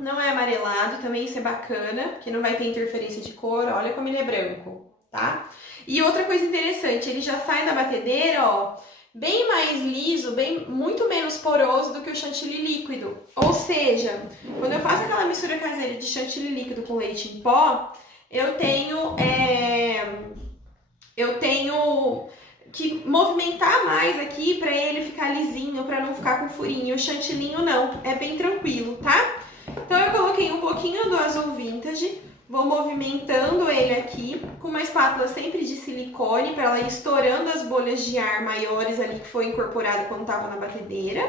não é amarelado, também isso é bacana, que não vai ter interferência de cor, olha como ele é branco, tá? E outra coisa interessante, ele já sai da batedeira, ó, bem mais liso, muito menos poroso do que o chantilly líquido. Ou seja, quando eu faço aquela mistura caseira de chantilly líquido com leite em pó, eu tenho que movimentar mais aqui para ele ficar lisinho, para não ficar com furinho. O chantilinho não, é bem tranquilo, tá? Então eu coloquei um pouquinho do azul vintage, vou movimentando ele aqui com uma espátula sempre de silicone para ela ir estourando as bolhas de ar maiores ali que foi incorporado quando estava na batedeira.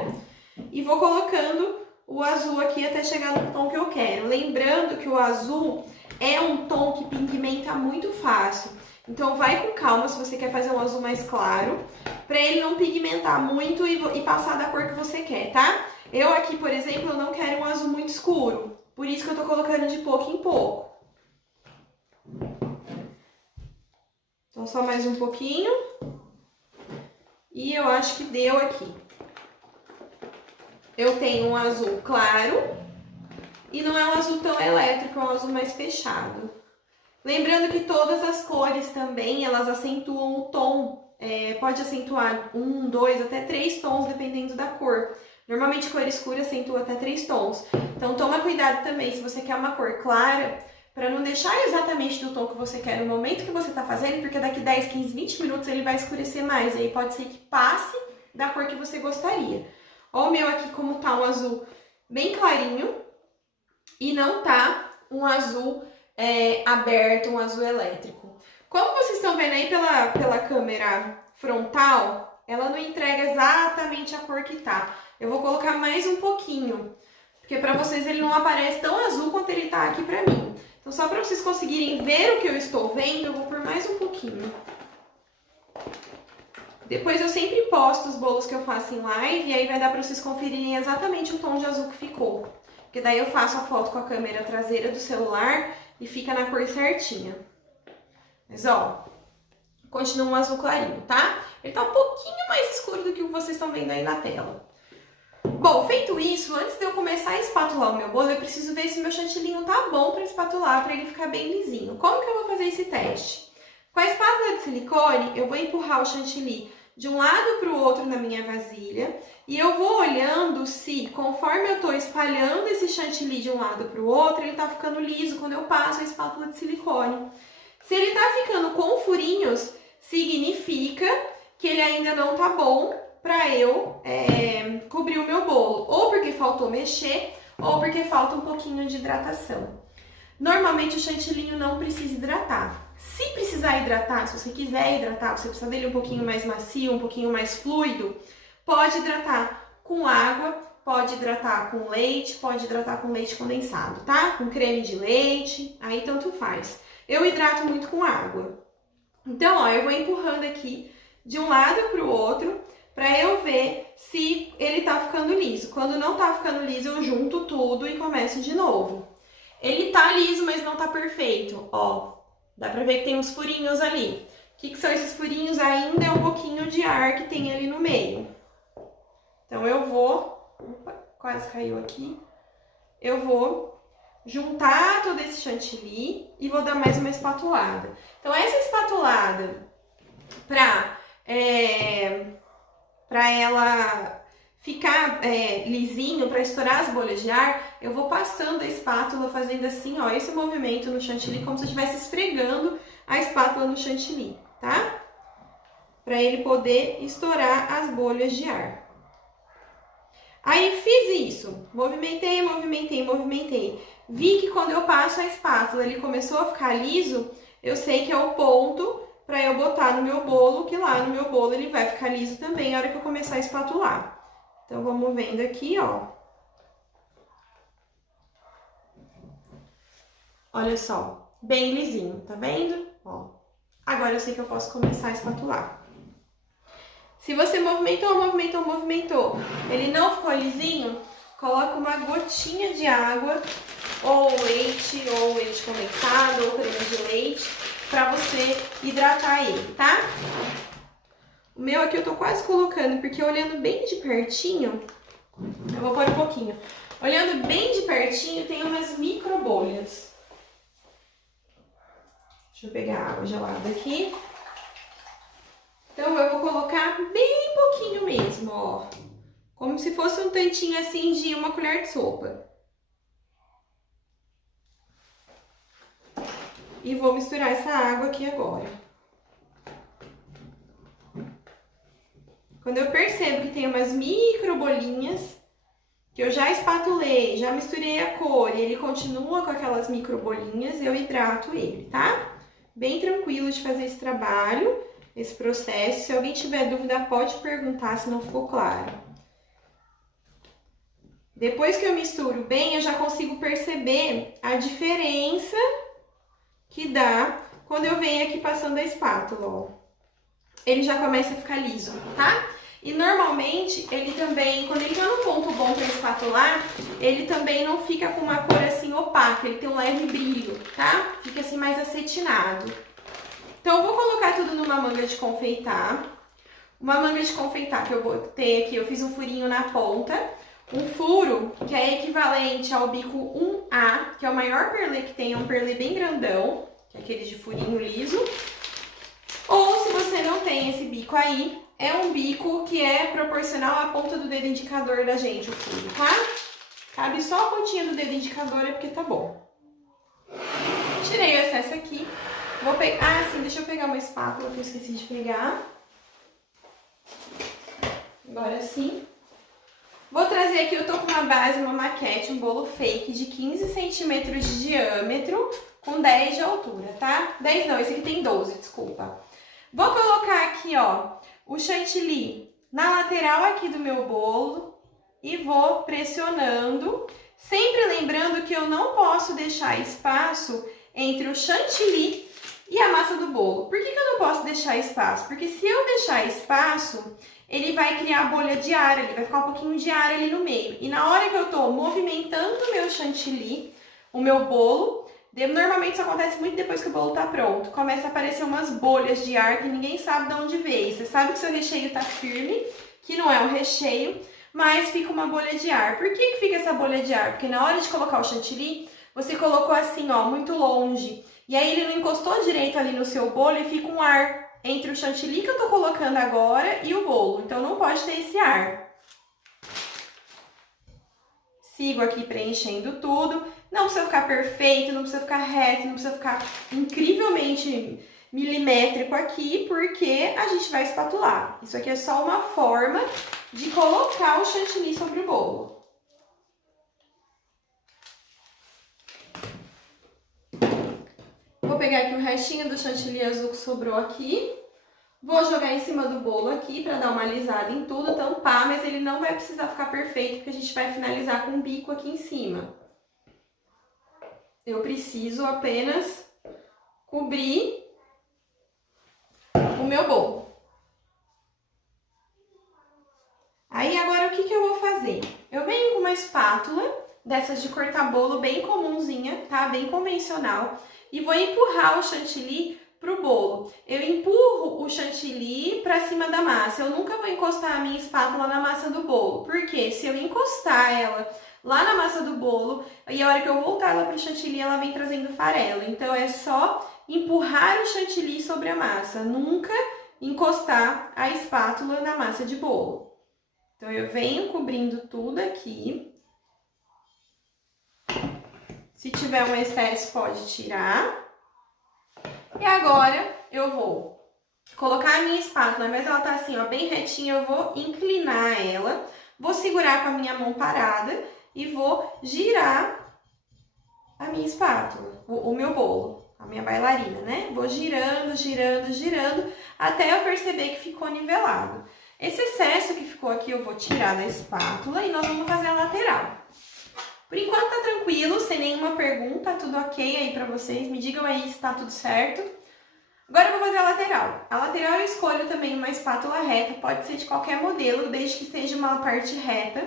E vou colocando o azul aqui até chegar no tom que eu quero. Lembrando que o azul é um tom que pigmenta muito fácil. Então vai com calma se você quer fazer um azul mais claro, para ele não pigmentar muito e passar da cor que você quer, tá? Eu aqui, por exemplo, eu não quero um azul muito escuro, por isso que eu tô colocando de pouco em pouco. Então só mais um pouquinho. E eu acho que deu aqui. Eu tenho um azul claro e não é um azul tão elétrico, é um azul mais fechado. Lembrando que todas as cores também, elas acentuam o tom. Pode acentuar 1, 2, até 3 tons, dependendo da cor. Normalmente cor escura acentua até 3 tons. Então toma cuidado também, se você quer uma cor clara, para não deixar exatamente do tom que você quer no momento que você está fazendo, porque daqui 10, 15, 20 minutos ele vai escurecer mais. E aí pode ser que passe da cor que você gostaria. Ó o meu aqui como tá um azul bem clarinho e não tá um azul aberto, um azul elétrico. Como vocês estão vendo aí pela câmera frontal, ela não entrega exatamente a cor que tá. Eu vou colocar mais um pouquinho, porque para vocês ele não aparece tão azul quanto ele tá aqui pra mim. Então só para vocês conseguirem ver o que eu estou vendo, eu vou por mais um pouquinho. Depois eu sempre posto os bolos que eu faço em live, e aí vai dar para vocês conferirem exatamente o tom de azul que ficou. Porque daí eu faço a foto com a câmera traseira do celular e fica na cor certinha. Mas ó, continua um azul clarinho, tá? Ele tá um pouquinho mais escuro do que o que vocês estão vendo aí na tela. Bom, feito isso, antes de eu começar a espatular o meu bolo, eu preciso ver se meu chantilinho tá bom para espatular, para ele ficar bem lisinho. Como que eu vou fazer esse teste? Com a espátula de silicone, eu vou empurrar o chantilly de um lado para o outro na minha vasilha e eu vou olhando se, conforme eu tô espalhando esse chantilly de um lado para o outro, ele tá ficando liso quando eu passo a espátula de silicone. Se ele tá ficando com furinhos, significa que ele ainda não tá bom para eu cobrir o meu bolo, ou porque faltou mexer, ou porque falta um pouquinho de hidratação. Normalmente o chantilinho não precisa hidratar. Se precisar hidratar, se você quiser hidratar, você precisa dele um pouquinho mais macio, um pouquinho mais fluido, pode hidratar com água, pode hidratar com leite, pode hidratar com leite condensado, tá? Com creme de leite, aí tanto faz. Eu hidrato muito com água. Então, ó, eu vou empurrando aqui de um lado para o outro, para eu ver se ele tá ficando liso. Quando não tá ficando liso, eu junto tudo e começo de novo. Ele tá liso, mas não tá perfeito, ó. Dá pra ver que tem uns furinhos ali. O que são esses furinhos? Ainda é um pouquinho de ar que tem ali no meio. Então eu vou... Opa, quase caiu aqui. Eu vou juntar todo esse chantilly e vou dar mais uma espatulada. Então essa espatulada, pra ela ficar lisinho, para estourar as bolhas de ar, eu vou passando a espátula, fazendo assim, ó, esse movimento no chantilly, como se eu estivesse esfregando a espátula no chantilly, tá? Para ele poder estourar as bolhas de ar. Aí fiz isso, movimentei, movimentei, movimentei. Vi que quando eu passo a espátula, ele começou a ficar liso, eu sei que é o ponto para eu botar no meu bolo, que lá no meu bolo ele vai ficar liso também na hora que eu começar a espatular. Então, vamos vendo aqui, ó. Olha só, bem lisinho, tá vendo? Ó. Agora eu sei que eu posso começar a espatular. Se você movimentou, movimentou, movimentou, ele não ficou lisinho, coloca uma gotinha de água, ou leite condensado, ou creme de leite, pra você hidratar ele, tá? O meu aqui eu tô quase colocando, porque olhando bem de pertinho, eu vou pôr um pouquinho. Olhando bem de pertinho, certinho, tem umas micro bolhas. Deixa eu pegar a água gelada aqui. Então, eu vou colocar bem pouquinho mesmo, ó. Como se fosse um tantinho assim de uma colher de sopa. E vou misturar essa água aqui agora. Quando eu percebo que tem umas micro bolinhas, que eu já espatulei, já misturei a cor e ele continua com aquelas micro bolinhas, eu hidrato ele, tá? Bem tranquilo de fazer esse trabalho, esse processo. Se alguém tiver dúvida, pode perguntar se não ficou claro. Depois que eu misturo bem, eu já consigo perceber a diferença que dá quando eu venho aqui passando a espátula, ó. Ele já começa a ficar liso, tá? E normalmente, ele também, quando ele tá num ponto bom pra espatular, ele também não fica com uma cor assim opaca, ele tem um leve brilho, tá? Fica assim mais acetinado. Então, eu vou colocar tudo numa manga de confeitar. Uma manga de confeitar que eu botei aqui, eu fiz um furinho na ponta. Um furo que é equivalente ao bico 1A, que é o maior perlê que tem, é um perlê bem grandão, que é aquele de furinho liso. Ou se você não tem esse bico aí, é um bico que é proporcional à ponta do dedo indicador da gente, o furo, tá? Cabe só a pontinha do dedo indicador, é porque tá bom. Tirei o excesso aqui. Vou pegar... Ah, sim, deixa eu pegar uma espátula que eu esqueci de pegar. Agora sim. Vou trazer aqui, eu tô com uma base, uma maquete, um bolo fake de 15 centímetros de diâmetro, com 10 de altura, tá? 10 não, esse aqui tem 12, desculpa. Vou colocar aqui, ó, o chantilly na lateral aqui do meu bolo e vou pressionando, sempre lembrando que eu não posso deixar espaço entre o chantilly e a massa do bolo. Por que eu não posso deixar espaço? Porque se eu deixar espaço, ele vai criar bolha de ar, ele vai ficar um pouquinho de ar ali no meio. E na hora que eu tô movimentando o meu chantilly, o meu bolo, normalmente isso acontece muito depois que o bolo tá pronto. Começa a aparecer umas bolhas de ar que ninguém sabe de onde veio. Você sabe que seu recheio tá firme, que não é um recheio, mas fica uma bolha de ar. Por que fica essa bolha de ar? Porque na hora de colocar o chantilly, você colocou assim, ó, muito longe. E aí ele não encostou direito ali no seu bolo e fica um ar entre o chantilly que eu tô colocando agora e o bolo. Então, não pode ter esse ar. Sigo aqui preenchendo tudo. Não precisa ficar perfeito, não precisa ficar reto, não precisa ficar incrivelmente milimétrico aqui, porque a gente vai espatular. Isso aqui é só uma forma de colocar o chantilly sobre o bolo. Vou pegar aqui o restinho do chantilly azul que sobrou aqui. Vou jogar em cima do bolo aqui para dar uma alisada em tudo, tampar, mas ele não vai precisar ficar perfeito, porque a gente vai finalizar com um bico aqui em cima. Eu preciso apenas cobrir o meu bolo. Aí agora o que eu vou fazer? Eu venho com uma espátula, dessas de cortar bolo bem comumzinha, tá? Bem convencional. E vou empurrar o chantilly pro bolo. Eu empurro o chantilly pra cima da massa. Eu nunca vou encostar a minha espátula na massa do bolo. Porque se eu encostar ela lá na massa do bolo, e a hora que eu voltar ela pro chantilly, ela vem trazendo farelo. Então, é só empurrar o chantilly sobre a massa. Nunca encostar a espátula na massa de bolo. Então, eu venho cobrindo tudo aqui. Se tiver um excesso, pode tirar. E agora, eu vou colocar a minha espátula, mas ela tá assim, ó, bem retinha, eu vou inclinar ela. Vou segurar com a minha mão parada e vou girar a minha espátula, o meu bolo, a minha bailarina, né? Vou girando, girando, girando, até eu perceber que ficou nivelado. Esse excesso que ficou aqui, eu vou tirar da espátula e nós vamos fazer a lateral. Por enquanto tá tranquilo, sem nenhuma pergunta, tudo ok aí pra vocês. Me digam aí se tá tudo certo. Agora eu vou fazer a lateral. A lateral eu escolho também uma espátula reta, pode ser de qualquer modelo, desde que seja uma parte reta.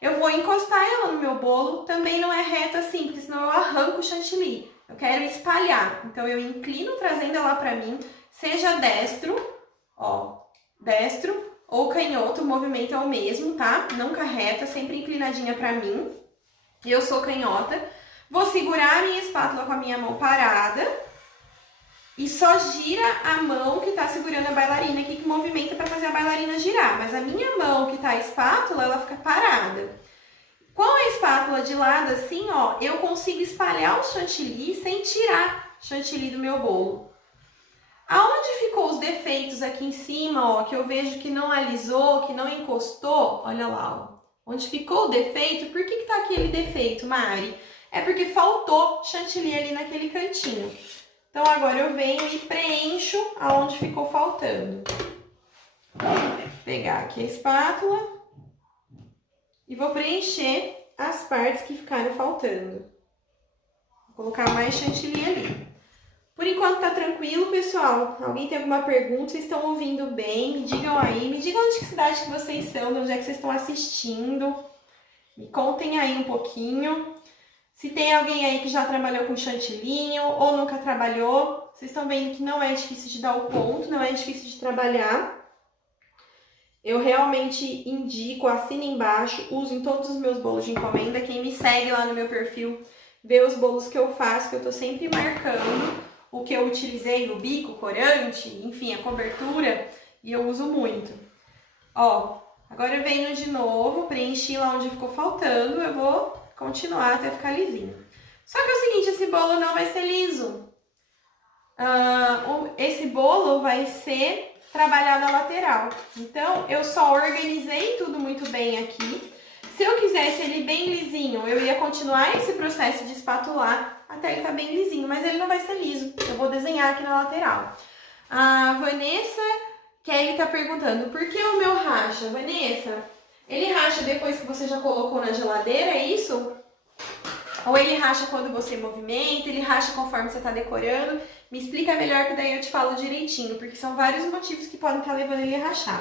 Eu vou encostar ela no meu bolo, também não é reta assim, porque senão eu arranco o chantilly. Eu quero espalhar, então eu inclino trazendo ela pra mim, seja destro, ó, destro ou canhoto, o movimento é o mesmo, tá? Não carreta, sempre inclinadinha pra mim. e eu sou canhota, vou segurar a minha espátula com a minha mão parada e só gira a mão que tá segurando a bailarina aqui, que movimenta para fazer a bailarina girar, mas a minha mão que tá a espátula, ela fica parada. Com a espátula de lado assim, ó, eu consigo espalhar o chantilly sem tirar chantilly do meu bolo. Aonde ficou os defeitos aqui em cima, ó, que eu vejo que não alisou, que não encostou, olha lá, ó. Onde ficou o defeito, por que tá aquele defeito, Mari? É porque faltou chantilly ali naquele cantinho. Então agora eu venho e preencho aonde ficou faltando. Vou pegar aqui a espátula e vou preencher as partes que ficaram faltando. Vou colocar mais chantilly ali. Por enquanto tá tranquilo, pessoal. Alguém tem alguma pergunta? Vocês estão ouvindo bem? Me digam aí. Me digam onde que cidade que vocês são, de onde é que vocês estão assistindo. Me contem aí um pouquinho. Se tem alguém aí que já trabalhou com chantilinho ou nunca trabalhou. Vocês estão vendo que não é difícil de dar o ponto, não é difícil de trabalhar. Eu realmente indico, assina embaixo, uso em todos os meus bolos de encomenda. Quem me segue lá no meu perfil vê os bolos que eu faço, que eu tô sempre marcando o que eu utilizei, o bico, o corante, enfim, a cobertura, e eu uso muito. Ó, agora eu venho de novo, preenchi lá onde ficou faltando, eu vou continuar até ficar lisinho. Só que é o seguinte, esse bolo não vai ser liso. Esse bolo vai ser trabalhado na lateral. Então, eu só organizei tudo muito bem aqui. Se eu quisesse ele bem lisinho, eu ia continuar esse processo de espatular até ele tá bem lisinho, mas ele não vai ser liso. Eu vou desenhar aqui na lateral. A Vanessa Kelly tá perguntando, por que o meu racha? Vanessa, ele racha depois que você já colocou na geladeira, é isso? Ou ele racha quando você movimenta, ele racha conforme você tá decorando? Me explica melhor que daí eu te falo direitinho, porque são vários motivos que podem estar levando ele a rachar.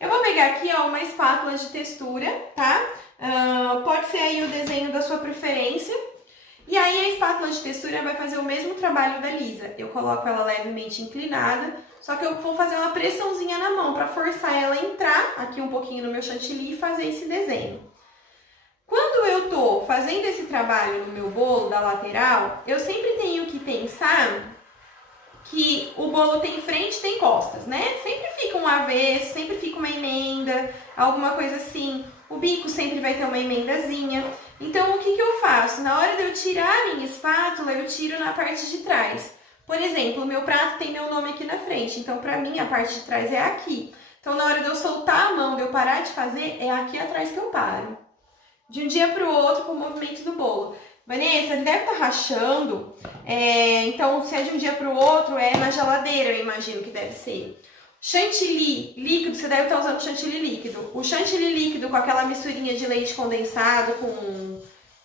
Eu vou pegar aqui, ó, uma espátula de textura, tá? Pode ser aí o desenho da sua preferência. E aí a espátula de textura vai fazer o mesmo trabalho da lisa. Eu coloco ela levemente inclinada, só que eu vou fazer uma pressãozinha na mão para forçar ela a entrar aqui um pouquinho no meu chantilly e fazer esse desenho. Quando eu tô fazendo esse trabalho no meu bolo da lateral, eu sempre tenho que pensar que o bolo tem frente e tem costas, né? Sempre fica um avesso, sempre fica uma emenda, alguma coisa assim. O bico sempre vai ter uma emendazinha. Então, o que eu faço? Na hora de eu tirar a minha espátula, eu tiro na parte de trás. Por exemplo, o meu prato tem meu nome aqui na frente, então pra mim a parte de trás é aqui. Então, na hora de eu soltar a mão, de eu parar de fazer, é aqui atrás que eu paro. De um dia pro outro, com o movimento do bolo. Vanessa, ele deve estar rachando, então se é de um dia para o outro, é na geladeira, eu imagino que deve ser. Chantilly líquido, você deve estar usando chantilly líquido. O chantilly líquido com aquela misturinha de leite condensado com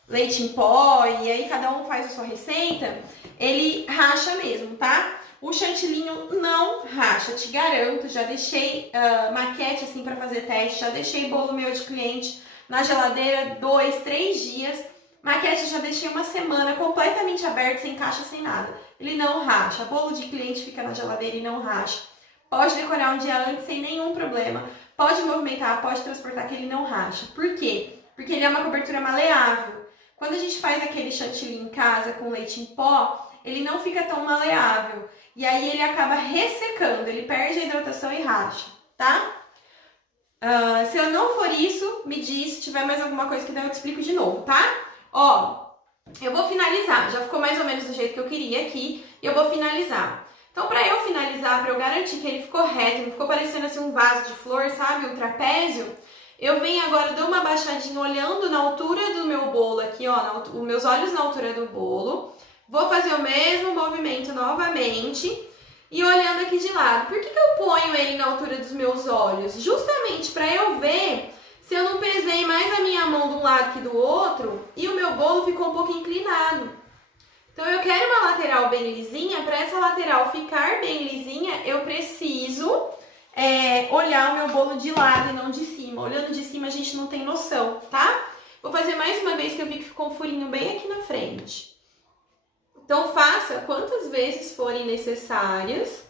leite em pó, e aí cada um faz a sua receita, ele racha mesmo, tá? O chantillinho não racha, te garanto, já deixei maquete assim para fazer teste, já deixei bolo meu de cliente na geladeira 2, 3 dias. Maquete eu já deixei uma semana completamente aberto, sem caixa, sem nada. Ele não racha. Bolo de cliente fica na geladeira e não racha. Pode decorar um dia antes sem nenhum problema. Pode movimentar, pode transportar que ele não racha. Por quê? Porque ele é uma cobertura maleável. Quando a gente faz aquele chantilly em casa com leite em pó, ele não fica tão maleável. E aí ele acaba ressecando, ele perde a hidratação e racha, tá? Se eu não for isso, me diz. Se tiver mais alguma coisa que daí eu te explico de novo, tá? Ó, eu vou finalizar, já ficou mais ou menos do jeito que eu queria aqui, e eu vou finalizar. Então, pra eu finalizar, pra eu garantir que ele ficou reto, não ficou parecendo assim um vaso de flor, sabe, um trapézio, eu venho agora, dou uma baixadinha olhando na altura do meu bolo aqui, ó, os meus olhos na altura do bolo, vou fazer o mesmo movimento novamente e olhando aqui de lado. Por que eu ponho ele na altura dos meus olhos? Justamente pra eu ver se eu não pesei mais a minha mão de um lado que do outro e o meu bolo ficou um pouco inclinado. Então, eu quero uma lateral bem lisinha. Para essa lateral ficar bem lisinha, eu preciso olhar o meu bolo de lado e não de cima. Olhando de cima, a gente não tem noção, tá? Vou fazer mais uma vez que eu vi que ficou um furinho bem aqui na frente. Então, faça quantas vezes forem necessárias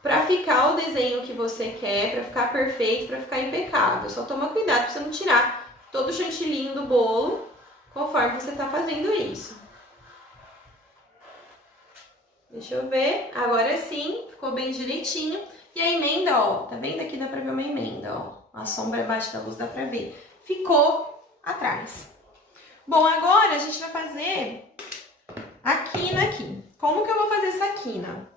para ficar o desenho que você quer, para ficar perfeito, para ficar impecável. Só toma cuidado para você não tirar todo o chantilly do bolo conforme você tá fazendo isso. Deixa eu ver, agora sim, ficou bem direitinho. E a emenda, ó, tá vendo? Aqui dá pra ver uma emenda, ó. A sombra abaixo da luz dá pra ver. Ficou atrás. Bom, agora a gente vai fazer a quina aqui. Como que eu vou fazer essa quina?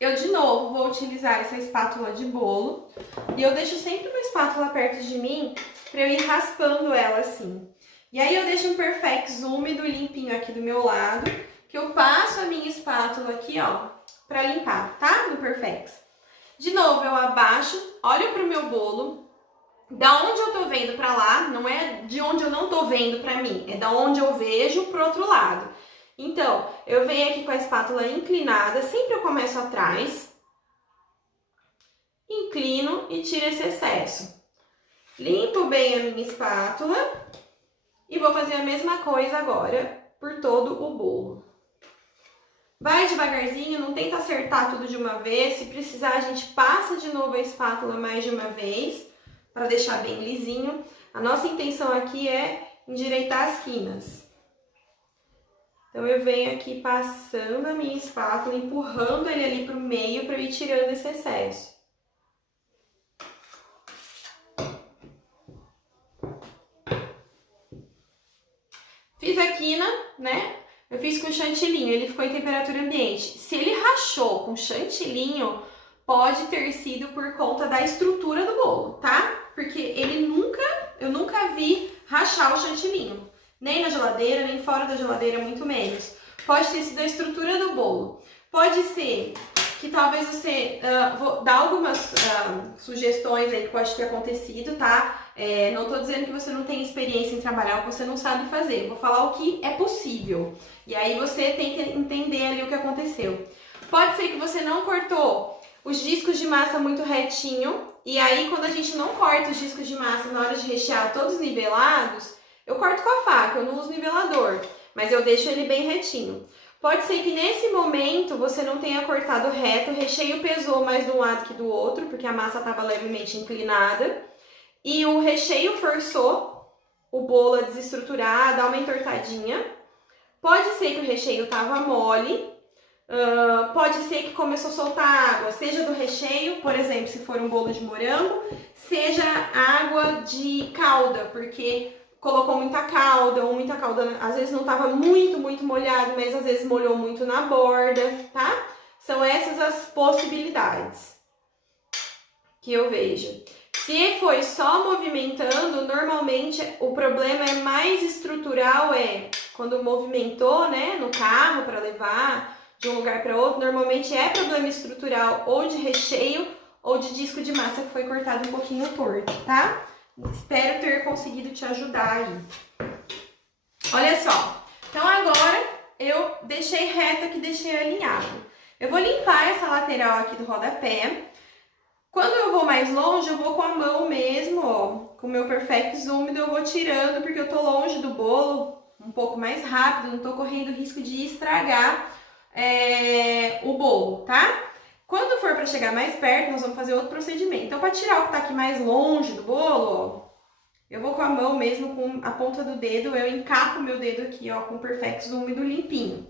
Eu, de novo, vou utilizar essa espátula de bolo. E eu deixo sempre uma espátula perto de mim pra eu ir raspando ela assim. E aí eu deixo um Perfex úmido, limpinho aqui do meu lado, que eu passo a minha espátula aqui, ó, pra limpar, tá? No Perfex. De novo, eu abaixo, olho pro meu bolo, da onde eu tô vendo pra lá, não é de onde eu não tô vendo pra mim, é da onde eu vejo pro outro lado. Então, eu venho aqui com a espátula inclinada, sempre eu começo atrás, inclino e tiro esse excesso. Limpo bem a minha espátula e vou fazer a mesma coisa agora por todo o bolo. Vai devagarzinho, não tenta acertar tudo de uma vez. Se precisar, a gente passa de novo a espátula mais de uma vez, para deixar bem lisinho. A nossa intenção aqui é endireitar as quinas. Então, eu venho aqui passando a minha espátula, empurrando ele ali pro meio, para eu ir tirando esse excesso. Fiz a quina, né? Eu fiz com chantilinho, ele ficou em temperatura ambiente. Se ele rachou com chantilinho, pode ter sido por conta da estrutura do bolo, tá? Porque eu nunca vi rachar o chantilinho. Nem na geladeira, nem fora da geladeira, muito menos. Pode ter sido a estrutura do bolo. Pode ser que talvez você... vou dar algumas sugestões aí que pode ter acontecido, tá? Não tô dizendo que você não tem experiência em trabalhar, o que você não sabe fazer. Eu vou falar o que é possível. E aí você tem que entender ali o que aconteceu. Pode ser que você não cortou os discos de massa muito retinho. E aí, quando a gente não corta os discos de massa na hora de rechear todos nivelados, eu corto com a faca, eu não uso nivelador. Mas eu deixo ele bem retinho. Pode ser que nesse momento você não tenha cortado reto, o recheio pesou mais de um lado que do outro, porque a massa estava levemente inclinada. E o recheio forçou o bolo a desestruturar, a dar uma entortadinha. Pode ser que o recheio estava mole, pode ser que começou a soltar água, seja do recheio, por exemplo, se for um bolo de morango, seja água de calda, porque colocou muita calda, ou muita calda, às vezes não estava muito molhado, mas às vezes molhou muito na borda, tá? São essas as possibilidades que eu vejo. Se foi só movimentando, normalmente o problema é mais estrutural, quando movimentou, né, no carro para levar de um lugar para outro, normalmente é problema estrutural ou de recheio ou de disco de massa que foi cortado um pouquinho torto, tá? Espero ter conseguido te ajudar aí. Olha só, então agora eu deixei reto aqui, deixei alinhado. Eu vou limpar essa lateral aqui do rodapé. Quando eu vou mais longe, eu vou com a mão mesmo, ó, com o meu Perfex úmido, eu vou tirando, porque eu tô longe do bolo, um pouco mais rápido, não tô correndo risco de estragar o bolo, tá? Quando for para chegar mais perto, nós vamos fazer outro procedimento. Então, para tirar o que tá aqui mais longe do bolo, ó, eu vou com a mão mesmo, com a ponta do dedo, eu encapo o meu dedo aqui, ó, com o Perfex úmido limpinho.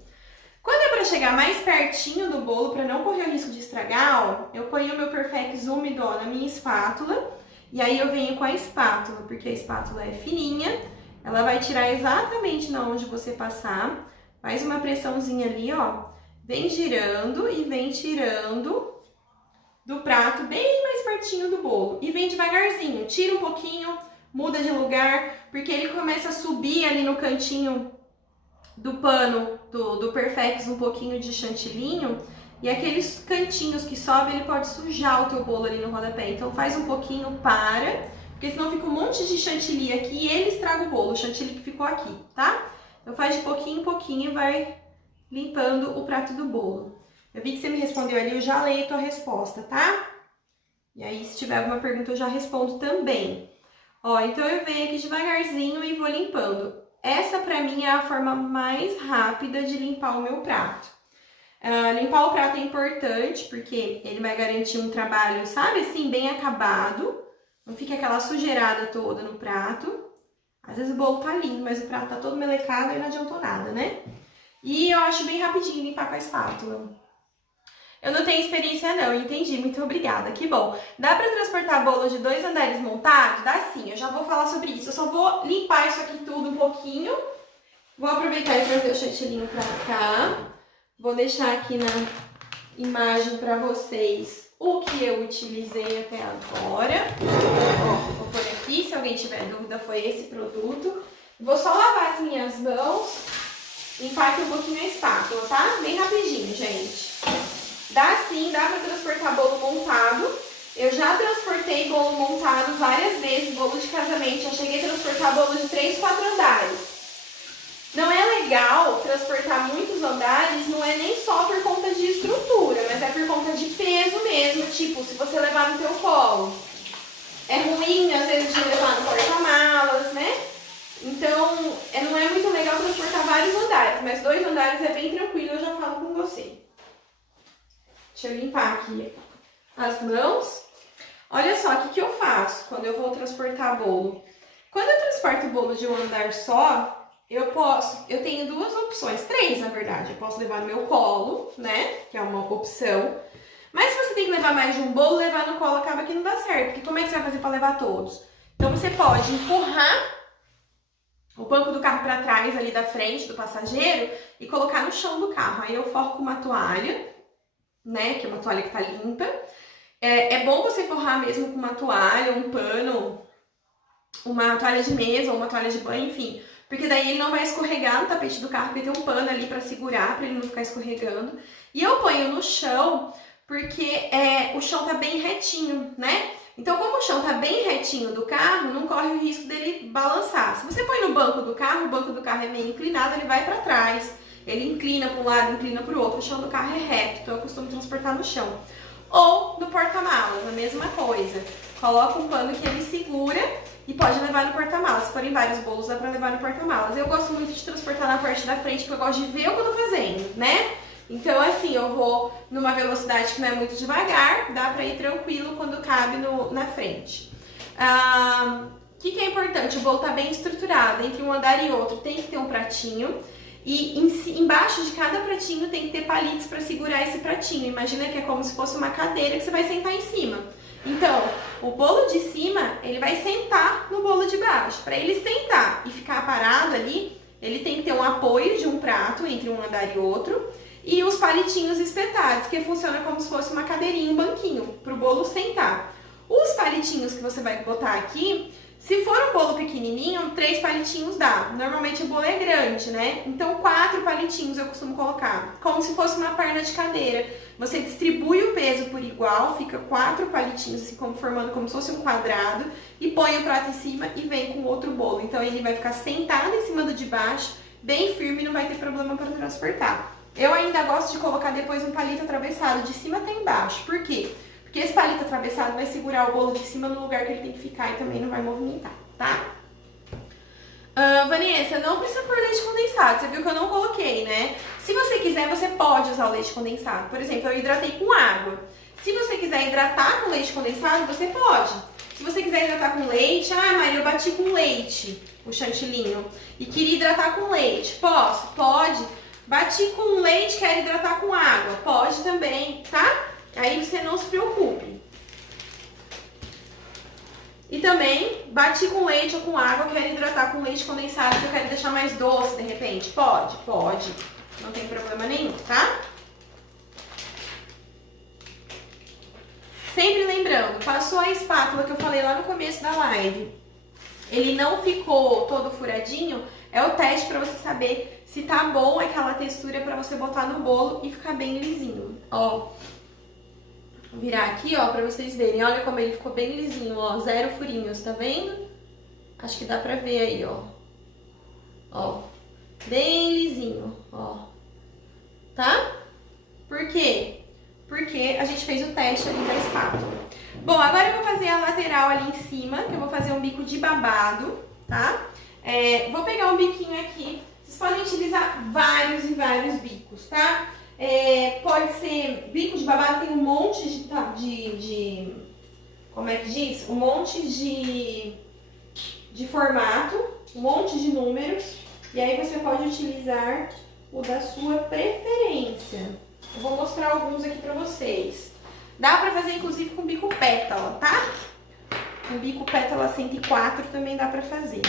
Quando é para chegar mais pertinho do bolo, para não correr o risco de estragar, ó, eu ponho o meu Perfex úmido, ó, na minha espátula. E aí eu venho com a espátula, porque a espátula é fininha. Ela vai tirar exatamente na onde você passar. Faz uma pressãozinha ali, ó. Vem girando e vem tirando do prato bem mais pertinho do bolo. E vem devagarzinho, tira um pouquinho, muda de lugar, porque ele começa a subir ali no cantinho do pano do Perfex um pouquinho de chantilinho, e aqueles cantinhos que sobem, ele pode sujar o teu bolo ali no rodapé. Então faz um pouquinho, para, porque senão fica um monte de chantilly aqui e ele estraga o bolo, o chantilly que ficou aqui, tá? Então faz de pouquinho em pouquinho e vai limpando o prato do bolo. Eu vi que você me respondeu ali, eu já leio a tua resposta, tá? E aí, se tiver alguma pergunta, eu já respondo também. Ó, então eu venho aqui devagarzinho e vou limpando. Essa, pra mim, é a forma mais rápida de limpar o meu prato. Limpar o prato é importante, porque ele vai garantir um trabalho, sabe assim, bem acabado. Não fica aquela sujeirada toda no prato. Às vezes o bolo tá lindo, mas o prato tá todo melecado e não adiantou nada, né? E eu acho bem rapidinho limpar com a espátula. Eu não tenho experiência não, entendi, muito obrigada, que bom. Dá pra transportar bolo de 2 andares montado? Dá sim, eu já vou falar sobre isso. Eu só vou limpar isso aqui tudo um pouquinho. Vou aproveitar e trazer o chantilinho pra cá. Vou deixar aqui na imagem pra vocês o que eu utilizei até agora. Ó, vou pôr aqui, se alguém tiver dúvida, foi esse produto. Vou só lavar as minhas mãos, limpar aqui um pouquinho a espátula, tá? Bem rapidinho, gente. Dá sim, dá pra transportar bolo montado. Eu já transportei bolo montado várias vezes, bolo de casamento. Já cheguei a transportar bolo de 3, 4 andares. Não é legal transportar muitos andares, não é nem só por conta de estrutura, mas é por conta de peso mesmo. Tipo, se você levar no teu colo. É ruim, às vezes, de levar no porta-malas, né? Então, não é muito legal transportar vários andares, mas 2 andares é bem tranquilo, eu já falo com você. Deixa eu limpar aqui as mãos. Olha só, o que eu faço quando eu vou transportar bolo? Quando eu transporto bolo de um andar só, eu tenho 2 opções, 3 na verdade. Eu posso levar no meu colo, né, que é uma opção. Mas se você tem que levar mais de um bolo, levar no colo acaba que não dá certo. Porque como é que você vai fazer para levar todos? Então você pode empurrar o banco do carro para trás ali da frente do passageiro e colocar no chão do carro. Aí eu forro com uma toalha, né, que é uma toalha que tá limpa. É bom você forrar mesmo com uma toalha, um pano, uma toalha de mesa ou uma toalha de banho, enfim. Porque daí ele não vai escorregar no tapete do carro, porque tem um pano ali pra segurar, pra ele não ficar escorregando. E eu ponho no chão, porque o chão tá bem retinho, né? Então, como o chão tá bem retinho do carro, não corre o risco dele balançar. Se você põe no banco do carro, o banco do carro é meio inclinado, ele vai pra trás. Ele inclina para um lado, inclina para o outro. O chão do carro é reto, então eu costumo transportar no chão. Ou no porta-malas, a mesma coisa. Coloca um pano que ele segura e pode levar no porta-malas. Se forem vários bolos, dá para levar no porta-malas. Eu gosto muito de transportar na parte da frente, porque eu gosto de ver o que eu tô fazendo, né? Então, assim, eu vou numa velocidade que não é muito devagar, dá para ir tranquilo quando cabe na frente. O que é importante? O bolo tá bem estruturado. Entre um andar e outro tem que ter um pratinho. E embaixo de cada pratinho tem que ter palitos para segurar esse pratinho. Imagina que é como se fosse uma cadeira que você vai sentar em cima. Então, o bolo de cima, ele vai sentar no bolo de baixo. Para ele sentar e ficar parado ali, ele tem que ter um apoio de um prato entre um andar e outro. E os palitinhos espetados, que funciona como se fosse uma cadeirinha, um banquinho, para o bolo sentar. Os palitinhos que você vai botar aqui, se for um bolo pequenininho, 3 palitinhos dá. Normalmente o bolo é grande, né? Então 4 palitinhos eu costumo colocar, como se fosse uma perna de cadeira. Você distribui o peso por igual, fica 4 palitinhos, assim, formando como se fosse um quadrado, e põe o prato em cima e vem com outro bolo. Então ele vai ficar sentado em cima do de baixo, bem firme, e não vai ter problema para transportar. Eu ainda gosto de colocar depois um palito atravessado de cima até embaixo. Por quê? Porque esse palito atravessado vai segurar o bolo de cima no lugar que ele tem que ficar e também não vai movimentar, tá? Vanessa, não precisa pôr leite condensado. Você viu que eu não coloquei, né? Se você quiser, você pode usar o leite condensado. Por exemplo, eu hidratei com água. Se você quiser hidratar com leite condensado, você pode. Se você quiser hidratar com leite, Maria, eu bati com leite o chantilinho e queria hidratar com leite. Posso? Pode. Bati com leite, quero hidratar com água. Pode também, tá? Aí você não se preocupe. E também, bati com leite ou com água, quero hidratar com leite condensado, se eu quero deixar mais doce de repente. Pode? Pode. Não tem problema nenhum, tá? Sempre lembrando, passou a espátula que eu falei lá no começo da live, ele não ficou todo furadinho, é o teste para você saber se tá bom aquela textura para você botar no bolo e ficar bem lisinho. Ó, vou virar aqui, ó, pra vocês verem. Olha como ele ficou bem lisinho, ó. 0 furinhos, tá vendo? Acho que dá pra ver aí, ó. Ó. Bem lisinho, ó. Tá? Por quê? Porque a gente fez o teste ali da espátula. Bom, agora eu vou fazer a lateral ali em cima, que eu vou fazer um bico de babado, tá? Vou pegar um biquinho aqui. Vocês podem utilizar vários e vários bicos, tá? Pode ser bico de babado, tem um monte de como é que diz? Um monte de de formato, um monte de números, e aí você pode utilizar o da sua preferência. Eu vou mostrar alguns aqui pra vocês. Dá pra fazer inclusive com bico pétala, tá? Com bico pétala 104 também dá pra fazer.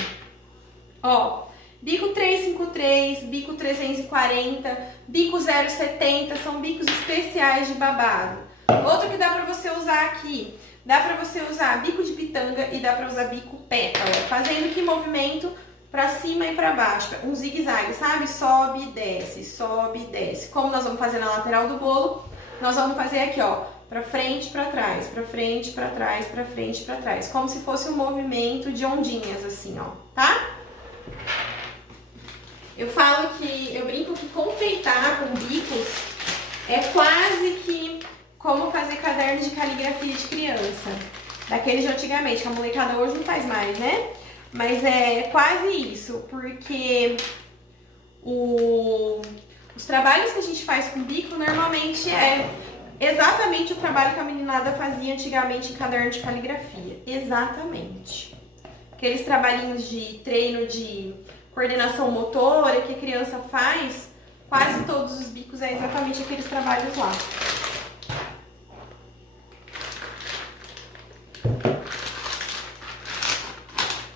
Ó, bico 353, bico 340, bico 070, são bicos especiais de babado. Outro que dá pra você usar aqui, dá pra você usar bico de pitanga e dá pra usar bico pétala, fazendo que movimento pra cima e pra baixo, um zigue-zague, sabe? Sobe e desce, sobe e desce. Como nós vamos fazer na lateral do bolo, nós vamos fazer aqui, ó, pra frente, pra trás, pra frente, pra trás, pra frente, pra trás, como se fosse um movimento de ondinhas, assim, ó, tá? Eu falo que, eu brinco que confeitar com bicos é quase que como fazer caderno de caligrafia de criança. Daqueles de antigamente, que a molecada hoje não faz mais, né? Mas é quase isso, porque os trabalhos que a gente faz com bico normalmente é exatamente o trabalho que a meninada fazia antigamente em caderno de caligrafia. Exatamente. Aqueles trabalhinhos de treino de coordenação motora que a criança faz, quase todos os bicos é exatamente aqueles trabalhos lá.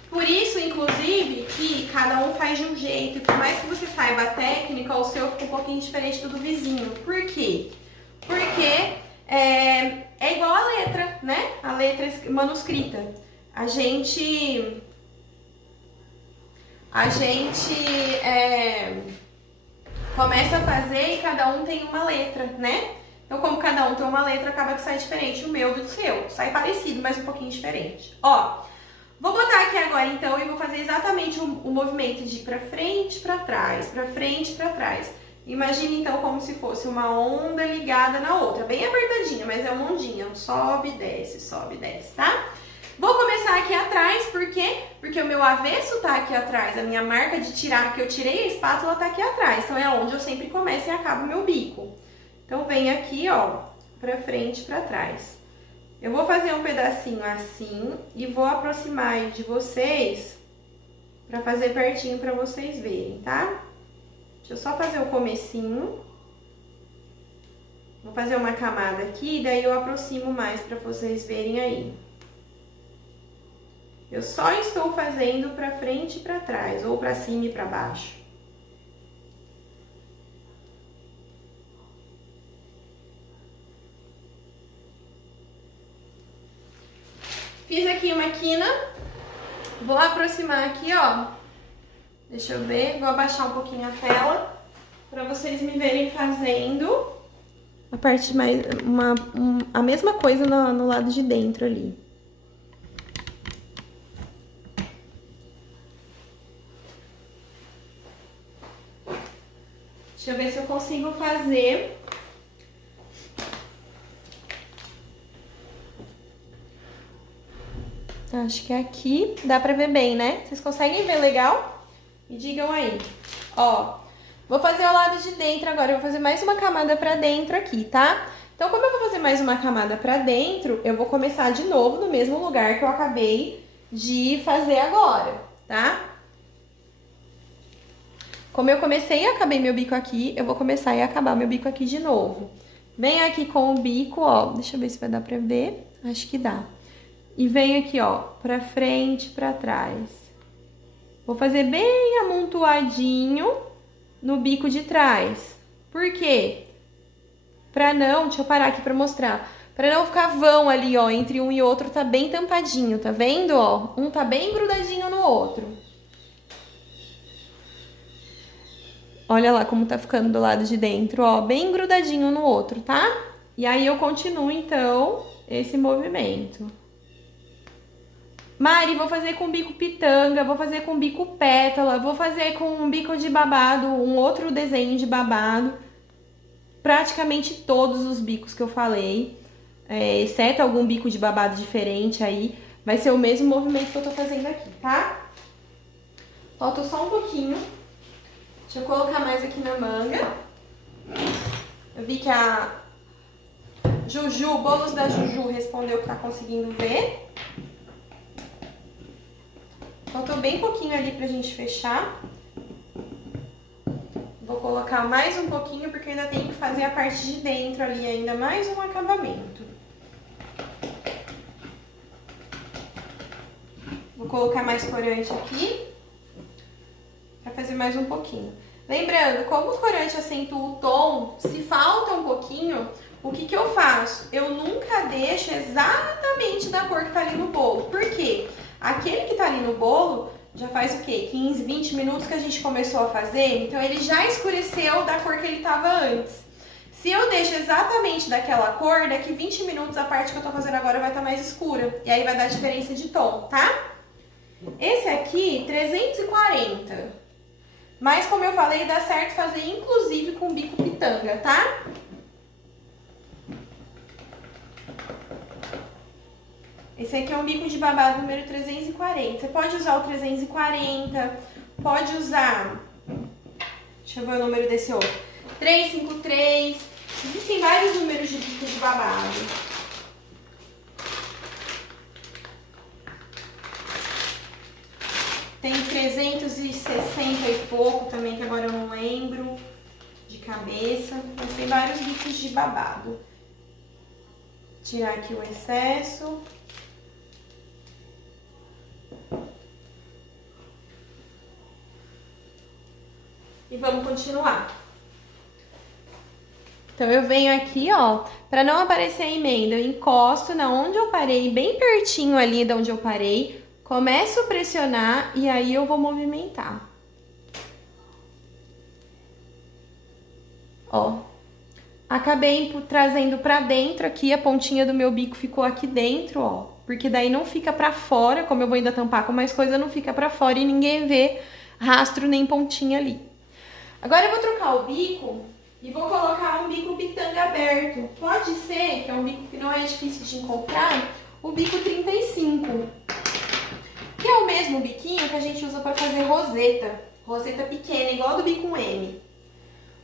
Por isso, inclusive, que cada um faz de um jeito. Por mais que você saiba a técnica, o seu fica um pouquinho diferente do vizinho. Por quê? Porque é igual a letra, né? A letra manuscrita. A gente começa a fazer e cada um tem uma letra, né? Então, como cada um tem uma letra, acaba que sai diferente o meu do seu. Sai parecido, mas um pouquinho diferente. Ó, vou botar aqui agora, então, e vou fazer exatamente o movimento de pra frente, pra trás, pra frente, pra trás. Imagine, então, como se fosse uma onda ligada na outra. Bem apertadinha, mas é uma ondinha. Sobe, desce, tá? Vou começar aqui atrás, por quê? Porque o meu avesso tá aqui atrás, a minha marca de tirar, que eu tirei a espátula, tá aqui atrás. Então, é onde eu sempre começo e acabo o meu bico. Então, vem aqui, ó, pra frente e pra trás. Eu vou fazer um pedacinho assim e vou aproximar aí de vocês pra fazer pertinho pra vocês verem, tá? Deixa eu só fazer o comecinho. Vou fazer uma camada aqui, daí eu aproximo mais pra vocês verem aí. Eu só estou fazendo pra frente e pra trás, ou pra cima e pra baixo. Fiz aqui uma quina, vou aproximar aqui, ó. Deixa eu ver, vou abaixar um pouquinho a tela pra vocês me verem fazendo a parte mais, a mesma coisa no lado de dentro ali. Deixa eu ver se eu consigo fazer. Acho que aqui dá pra ver bem, né? Vocês conseguem ver legal? Me digam aí. Ó, vou fazer o lado de dentro agora. Eu vou fazer mais uma camada pra dentro aqui, tá? Então, como eu vou fazer mais uma camada pra dentro, eu vou começar de novo no mesmo lugar que eu acabei de fazer agora, tá? Como eu comecei e acabei meu bico aqui, eu vou começar e acabar meu bico aqui de novo. Vem aqui com o bico, ó. Deixa eu ver se vai dar pra ver. Acho que dá. E venho aqui, ó, pra frente, pra trás. Vou fazer bem amontoadinho no bico de trás. Por quê? Pra não, deixa eu parar aqui pra mostrar. Pra não ficar vão ali, ó, entre um e outro, tá bem tampadinho, tá vendo, ó? Um tá bem grudadinho no outro. Olha lá como tá ficando do lado de dentro, ó, bem grudadinho no outro, tá? E aí eu continuo, então, esse movimento. Mari, vou fazer com bico pitanga, vou fazer com bico pétala, vou fazer com um bico de babado, um outro desenho de babado. Praticamente todos os bicos que eu falei, exceto algum bico de babado diferente aí, vai ser o mesmo movimento que eu tô fazendo aqui, tá? Falta só um pouquinho. Deixa eu colocar mais aqui na manga. Eu vi que a Juju, Bolos da Juju, respondeu que tá conseguindo ver. Faltou bem pouquinho ali pra gente fechar. Vou colocar mais um pouquinho, porque ainda tem que fazer a parte de dentro ali, ainda mais um acabamento. Vou colocar mais corante aqui, pra fazer mais um pouquinho. Lembrando, como o corante acentua o tom, se falta um pouquinho, o que que eu faço? Eu nunca deixo exatamente da cor que tá ali no bolo. Por quê? Aquele que tá ali no bolo já faz o quê? 15, 20 minutos que a gente começou a fazer, então ele já escureceu da cor que ele tava antes. Se eu deixo exatamente daquela cor, daqui 20 minutos a parte que eu tô fazendo agora vai estar mais escura. E aí vai dar diferença de tom, tá? Esse aqui, 340. Mas como eu falei, dá certo fazer inclusive com bico pitanga, tá? Esse aqui é um bico de babado número 340. Você pode usar o 340, pode usar... Deixa eu ver o número desse outro. 353. Existem vários números de bico de babado. Tem 360 e pouco também, que agora eu não lembro de cabeça. Mas tem vários bicos de babado. Tirar aqui o excesso. E vamos continuar. Então, eu venho aqui, ó, pra não aparecer a emenda, eu encosto na onde eu parei, bem pertinho ali de onde eu parei. Começo a pressionar e aí eu vou movimentar. Ó. Acabei trazendo pra dentro aqui, a pontinha do meu bico ficou aqui dentro, ó. Porque daí não fica pra fora, como eu vou ainda tampar com mais coisa, não fica pra fora e ninguém vê rastro nem pontinha ali. Agora eu vou trocar o bico e vou colocar um bico pitanga aberto. Pode ser, que é um bico que não é difícil de encontrar, o bico 35. Que é o mesmo biquinho que a gente usa para fazer roseta. Roseta pequena, igual do bico M.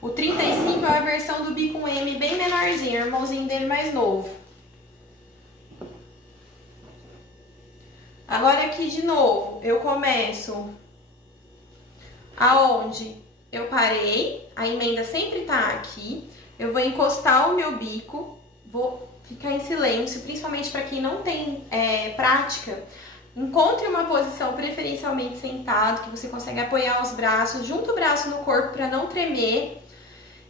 O 35 é a versão do bico M bem menorzinho, o irmãozinho dele mais novo. Agora aqui de novo, eu começo aonde eu parei, a emenda sempre tá aqui. Eu vou encostar o meu bico, vou ficar em silêncio, principalmente para quem não tem prática. Encontre uma posição preferencialmente sentado, que você consegue apoiar os braços, junta o braço no corpo para não tremer.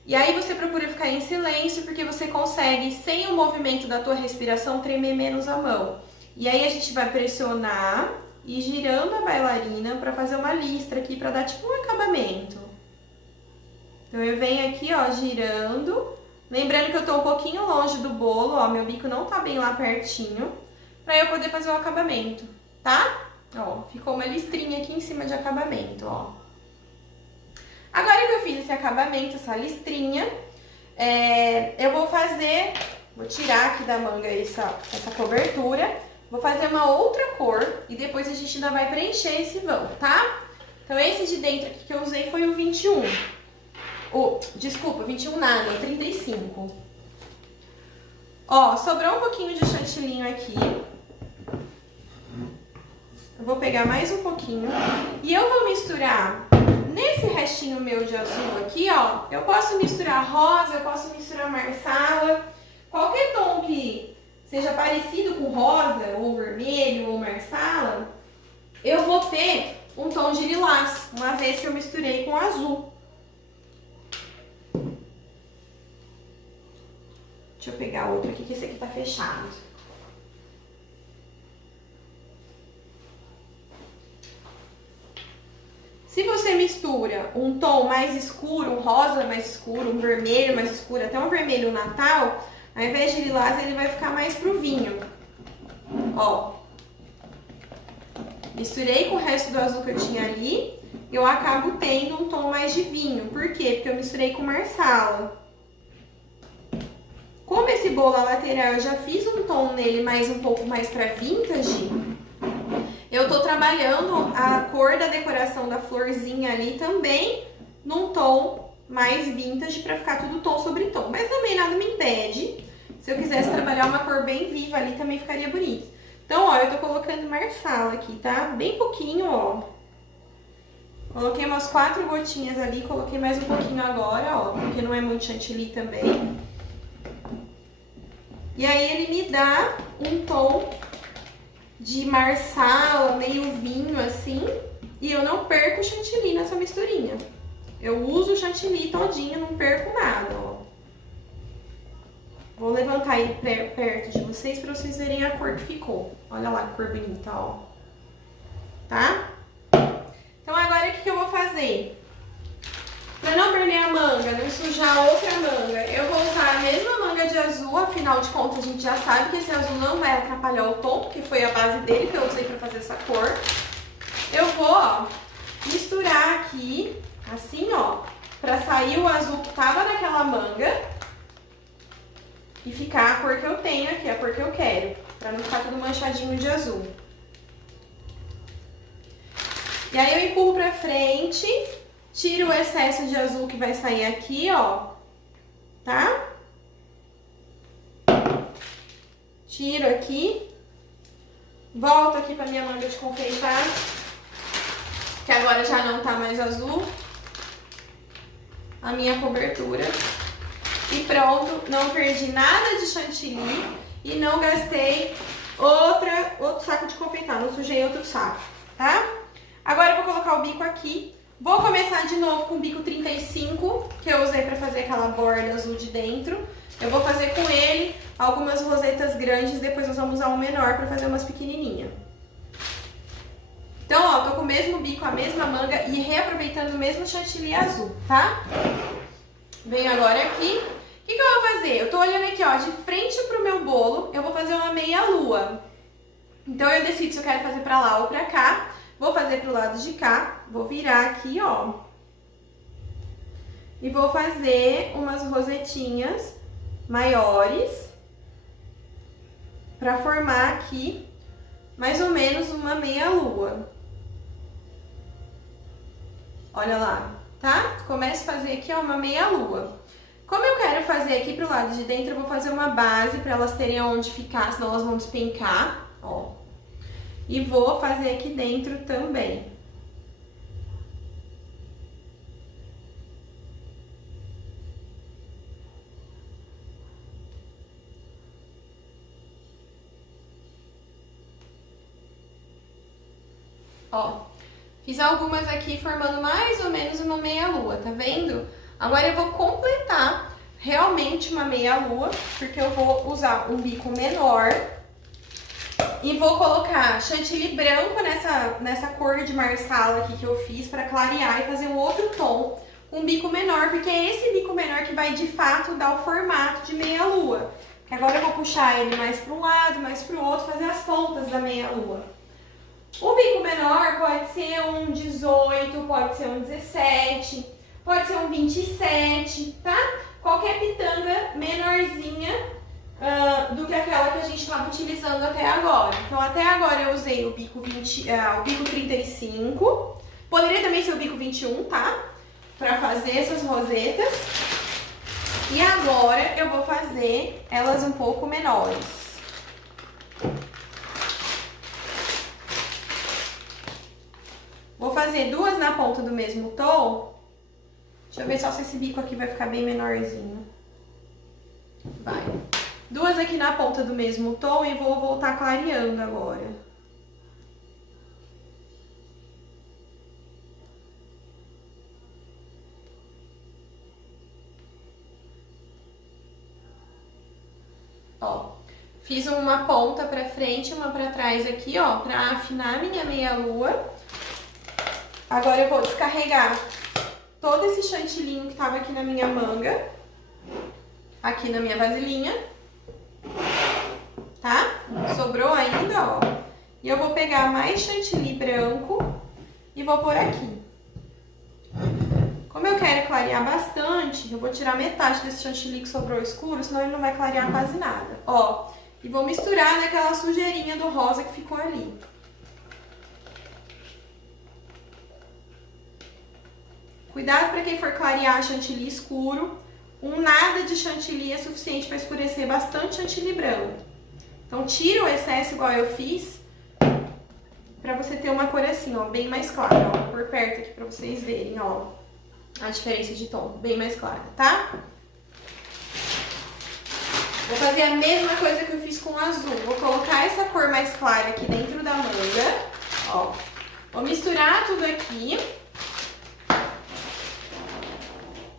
E aí você procura ficar em silêncio, porque você consegue, sem o movimento da tua respiração, tremer menos a mão. E aí a gente vai pressionar e girando a bailarina para fazer uma listra aqui, para dar tipo um acabamento. Então eu venho aqui, ó, girando. Lembrando que eu tô um pouquinho longe do bolo, ó, meu bico não tá bem lá pertinho, para eu poder fazer o acabamento, tá? Ó, ficou uma listrinha aqui em cima de acabamento, ó. Agora que eu fiz esse acabamento, essa listrinha, eu vou tirar aqui da manga essa cobertura, vou fazer uma outra cor e depois a gente ainda vai preencher esse vão, tá? Então esse de dentro aqui que eu usei foi o 21. Desculpa, 21 nada, o 35. Ó, sobrou um pouquinho de chantilinho aqui. Eu vou pegar mais um pouquinho e eu vou misturar nesse restinho meu de azul aqui, ó. Eu posso misturar rosa, eu posso misturar marsala, qualquer tom que seja parecido com rosa, ou vermelho, ou marsala, eu vou ter um tom de lilás, uma vez que eu misturei com azul. Deixa eu pegar outro aqui, que esse aqui tá fechado. Se você mistura um tom mais escuro, um rosa mais escuro, um vermelho mais escuro, até um vermelho natal, ao invés de lilás, ele vai ficar mais pro vinho. Ó. Misturei com o resto do azul que eu tinha ali, eu acabo tendo um tom mais de vinho. Por quê? Porque eu misturei com marsala. Como esse bolo à lateral eu já fiz um tom nele um pouco mais pra vintage, eu tô trabalhando a cor da decoração da florzinha ali também num tom mais vintage pra ficar tudo tom sobre tom. Mas também nada me impede. Se eu quisesse trabalhar uma cor bem viva ali, também ficaria bonito. Então, ó, eu tô colocando marsala aqui, tá? Bem pouquinho, ó. Coloquei umas 4 gotinhas ali, coloquei mais um pouquinho agora, ó, porque não é muito chantilly também. E aí ele me dá um tom de marsala, meio vinho assim, e eu não perco o chantilly nessa misturinha. Eu uso o chantilly todinho, não perco nada, ó. Vou levantar ele perto de vocês pra vocês verem a cor que ficou. Olha lá que cor bonita, ó. Tá? Então agora o que eu vou fazer? Pra não perder a manga, não sujar outra manga, eu vou usar a mesma manga de azul, afinal de contas a gente já sabe que esse azul não vai atrapalhar o tom, porque foi a base dele que eu usei pra fazer essa cor. Eu vou, ó, misturar aqui, assim, ó, pra sair o azul que tava naquela manga e ficar a cor que eu tenho aqui, a cor que eu quero, pra não ficar tudo manchadinho de azul. E aí eu empurro pra frente, tiro o excesso de azul que vai sair aqui, ó, tá? Tiro aqui, volto aqui pra minha manga de confeitar, que agora já não tá mais azul, a minha cobertura. E pronto, não perdi nada de chantilly e não gastei outro saco de confeitar, não sujei outro saco, tá? Agora eu vou colocar o bico aqui. Vou começar de novo com o bico 35, que eu usei pra fazer aquela borda azul de dentro. Eu vou fazer com ele algumas rosetas grandes, depois nós vamos usar um menor pra fazer umas pequenininhas. Então, ó, tô com o mesmo bico, a mesma manga e reaproveitando o mesmo chantilly azul, tá? Venho agora aqui. O que eu vou fazer? Eu tô olhando aqui, ó, de frente pro meu bolo, eu vou fazer uma meia lua. Então eu decido se eu quero fazer pra lá ou pra cá. Vou fazer pro lado de cá, vou virar aqui, ó. E vou fazer umas rosetinhas maiores pra formar aqui mais ou menos uma meia lua. Olha lá, tá? Começo a fazer aqui, ó, uma meia lua. Como eu quero fazer aqui pro lado de dentro, eu vou fazer uma base pra elas terem onde ficar, senão elas vão despencar, ó. E vou fazer aqui dentro também. Ó, fiz algumas aqui formando mais ou menos uma meia lua, tá vendo? Agora eu vou completar realmente uma meia lua, porque eu vou usar um bico menor e vou colocar chantilly branco nessa cor de marsala aqui que eu fiz para clarear e fazer um outro tom, um bico menor, porque é esse bico menor que vai de fato dar o formato de meia lua. Que agora eu vou puxar ele mais para um lado, mais para o outro, fazer as pontas da meia lua. O bico menor pode ser um 18, pode ser um 17, pode ser um 27, tá? Qualquer pitanga menorzinha do que aquela que a gente estava utilizando até agora. Então, até agora eu usei o bico, o bico 35. Poderia também ser o bico 21, tá? Pra fazer essas rosetas. E agora eu vou fazer elas um pouco menores. Vou fazer duas na ponta do mesmo tom. Deixa eu ver só se esse bico aqui vai ficar bem menorzinho. Vai. Duas aqui na ponta do mesmo tom e vou voltar clareando agora. Ó, fiz uma ponta pra frente, uma pra trás aqui, ó, pra afinar minha meia lua. Agora eu vou descarregar todo esse chantilinho que tava aqui na minha manga, aqui na minha vasilhinha, tá? Sobrou ainda, ó. E eu vou pegar mais chantilly branco e vou pôr aqui. Como eu quero clarear bastante, eu vou tirar metade desse chantilly que sobrou escuro, senão ele não vai clarear quase nada. Ó, e vou misturar naquela sujeirinha do rosa que ficou ali. Cuidado para quem for clarear chantilly escuro. Um nada de chantilly é suficiente para escurecer bastante chantilly branco. Então tira o excesso igual eu fiz, pra você ter uma cor assim, ó, bem mais clara, ó. Por perto aqui pra vocês verem, ó, a diferença de tom, bem mais clara, tá? Vou fazer a mesma coisa que eu fiz com o azul. Vou colocar essa cor mais clara aqui dentro da manga, ó. Vou misturar tudo aqui.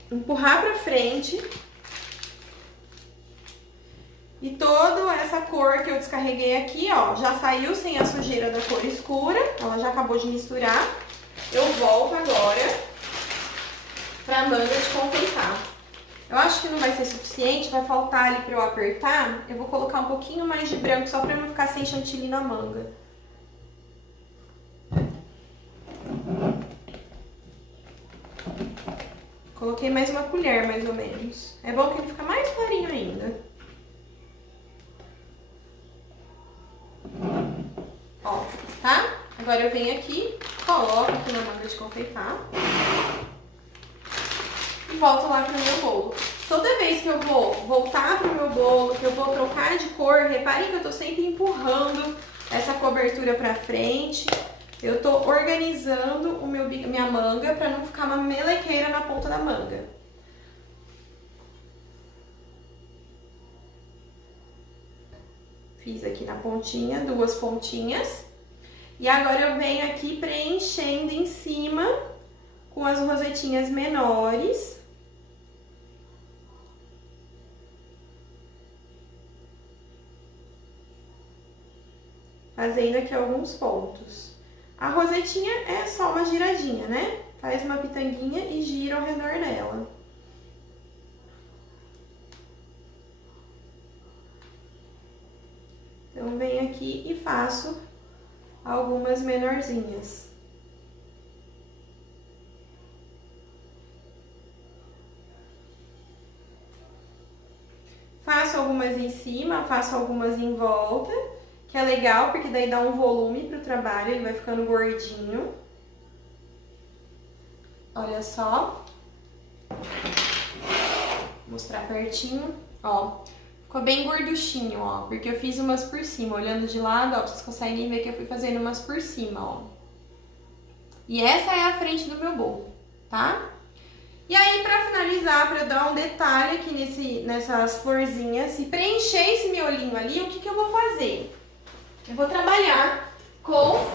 Empurrar pra frente. E toda essa cor que eu descarreguei aqui, ó, já saiu sem a sujeira da cor escura. Ela já acabou de misturar. Eu volto agora pra manga de confeitar. Eu acho que não vai ser suficiente, vai faltar ali pra eu apertar. Eu vou colocar um pouquinho mais de branco, só pra não ficar sem chantilly na manga. Coloquei mais uma colher, mais ou menos. É bom que ele fica mais clarinho ainda. Ó, tá? Agora eu venho aqui, coloco aqui na manga de confeitar. E volto lá pro meu bolo. Toda vez que eu vou voltar pro meu bolo, que eu vou trocar de cor, reparem que eu tô sempre empurrando essa cobertura pra frente. Eu tô organizando minha manga pra não ficar uma melequeira na ponta da manga. Fiz aqui na pontinha, 2 pontinhas. E agora eu venho aqui preenchendo em cima com as rosetinhas menores. Fazendo aqui alguns pontos. A rosetinha é só uma giradinha, né? Faz uma pitanguinha e gira ao redor dela. Então, venho aqui e faço algumas menorzinhas. Faço algumas em cima, faço algumas em volta. Que é legal, porque daí dá um volume pro trabalho, ele vai ficando gordinho. Olha só. Vou mostrar pertinho, ó. Ficou bem gorduchinho, ó, porque eu fiz umas por cima. Olhando de lado, ó, vocês conseguem ver que eu fui fazendo umas por cima, ó. E essa é a frente do meu bolo, tá? E aí, pra finalizar, pra dar um detalhe aqui nessas florzinhas e preencher esse miolinho ali, o que eu vou fazer? Eu vou trabalhar com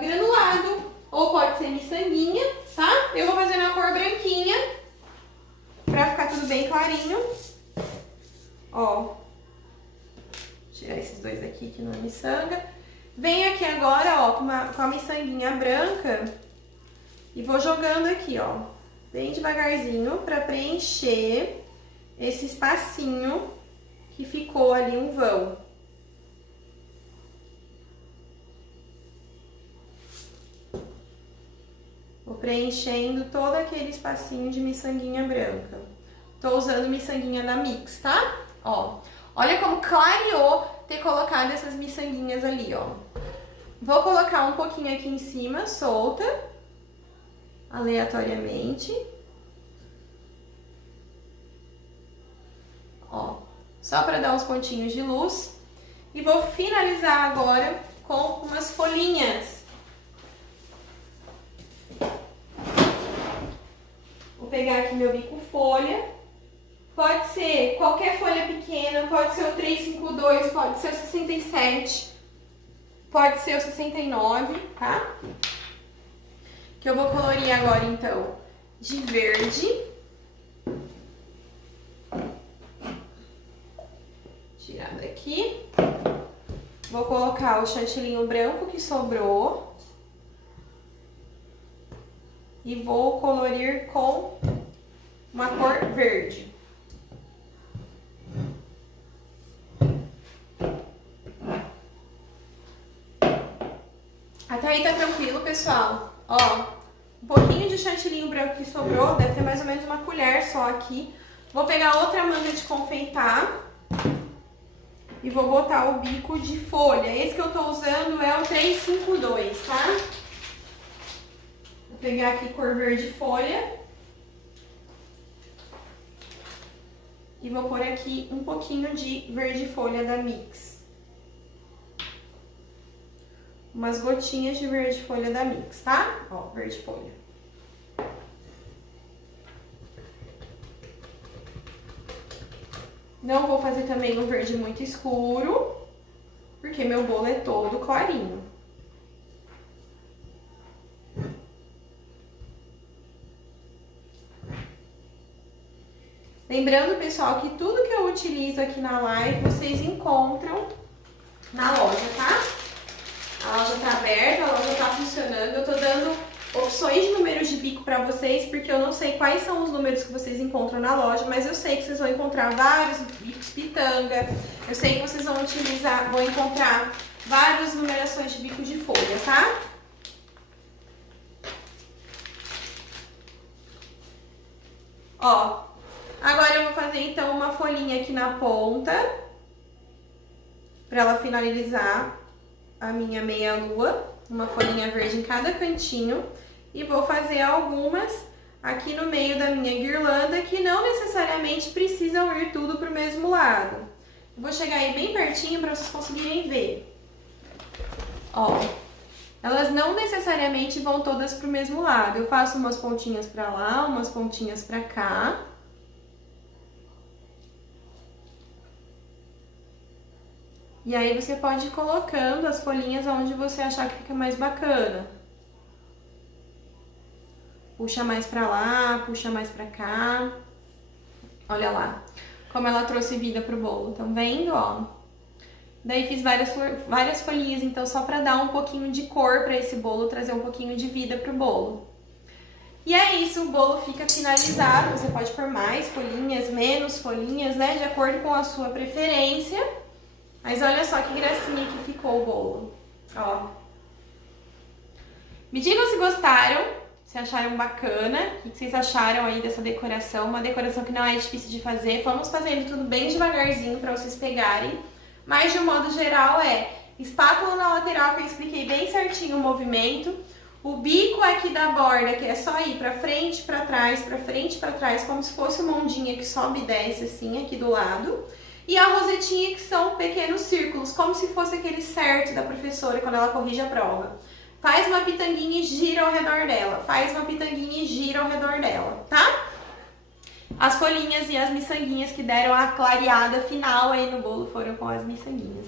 granulado, ou pode ser miçanguinha, tá? Eu vou fazer na cor branquinha, pra ficar tudo bem clarinho. Ó, vou tirar esses dois aqui que não é miçanga. Venho aqui agora, ó, com a miçanguinha branca e vou jogando aqui, ó, bem devagarzinho pra preencher esse espacinho que ficou ali um vão. Vou preenchendo todo aquele espacinho de miçanguinha branca. Tô usando miçanguinha da Mix, tá? Ó, olha como clareou ter colocado essas miçanguinhas ali, ó. Vou colocar um pouquinho aqui em cima, solta, aleatoriamente. Ó, só pra dar uns pontinhos de luz. E vou finalizar agora com umas folhinhas. Vou pegar aqui meu bico folha, pode ser qualquer folha pequena, pode ser o 352, pode ser o 67, pode ser o 69, tá? Que eu vou colorir agora, então, de verde. Tirar daqui. Vou colocar o chantilinho branco que sobrou. E vou colorir com uma cor verde. Até aí tá tranquilo, pessoal. Ó, um pouquinho de chantilinho branco que sobrou, deve ter mais ou menos uma colher só aqui. Vou pegar outra manga de confeitar e vou botar o bico de folha. Esse que eu tô usando é o 352, tá? Vou pegar aqui cor verde folha. E vou pôr aqui um pouquinho de verde folha da Mix. umas gotinhas de verde folha da Mix, tá? Ó, verde folha. Não vou fazer também um verde muito escuro, porque meu bolo é todo clarinho. Lembrando, pessoal, que tudo que eu utilizo aqui na live, vocês encontram na loja, tá? A loja tá aberta, a loja tá funcionando. Eu tô dando opções de números de bico pra vocês, porque eu não sei quais são os números que vocês encontram na loja, mas eu sei que vocês vão encontrar vários bicos pitanga. Eu sei que vocês vão encontrar várias numerações de bico de folha, tá? Ó, agora eu vou fazer então uma folhinha aqui na ponta, pra ela finalizar a minha meia lua, uma folhinha verde em cada cantinho, e vou fazer algumas aqui no meio da minha guirlanda, que não necessariamente precisam ir tudo pro mesmo lado. Vou chegar aí bem pertinho para vocês conseguirem ver. Ó, elas não necessariamente vão todas pro mesmo lado. Eu faço umas pontinhas pra lá, umas pontinhas pra cá. E aí você pode ir colocando as folhinhas onde você achar que fica mais bacana. Puxa mais pra lá, puxa mais pra cá. Olha lá, como ela trouxe vida pro bolo, tão vendo, ó? Daí fiz várias folhinhas, então, só pra dar um pouquinho de cor pra esse bolo, trazer um pouquinho de vida pro bolo. E é isso, o bolo fica finalizado. Você pode pôr mais folhinhas, menos folhinhas, né? De acordo com a sua preferência. Mas olha só que gracinha que ficou o bolo, ó. Me digam se gostaram, se acharam bacana, o que vocês acharam aí dessa decoração. Uma decoração que não é difícil de fazer. Vamos fazendo tudo bem devagarzinho pra vocês pegarem. Mas de um modo geral espátula na lateral, que eu expliquei bem certinho o movimento. O bico aqui da borda, que é só ir pra frente, pra trás, como se fosse uma ondinha que sobe e desce assim aqui do lado. E a rosetinha, que são pequenos círculos, como se fosse aquele certo da professora quando ela corrige a prova. Faz uma pitanguinha e gira ao redor dela. Faz uma pitanguinha e gira ao redor dela, tá? As folhinhas e as miçanguinhas que deram a clareada final aí no bolo foram com as miçanguinhas.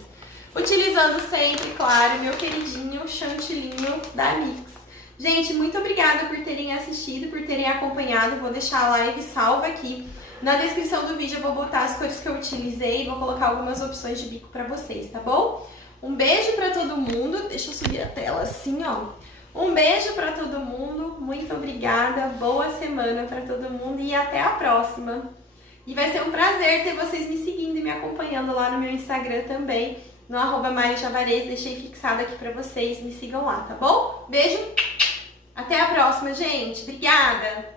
Utilizando sempre, claro, meu queridinho chantilinho da Mix. Gente, muito obrigada por terem assistido, por terem acompanhado. Vou deixar a live salva aqui. Na descrição do vídeo eu vou botar as cores que eu utilizei e vou colocar algumas opções de bico pra vocês, tá bom? Um beijo pra todo mundo. Deixa eu subir a tela assim, ó. Um beijo pra todo mundo. Muito obrigada. Boa semana pra todo mundo e até a próxima. E vai ser um prazer ter vocês me seguindo e me acompanhando lá no meu Instagram também, no @marichavarez. Deixei fixado aqui pra vocês. Me sigam lá, tá bom? Beijo. Até a próxima, gente. Obrigada.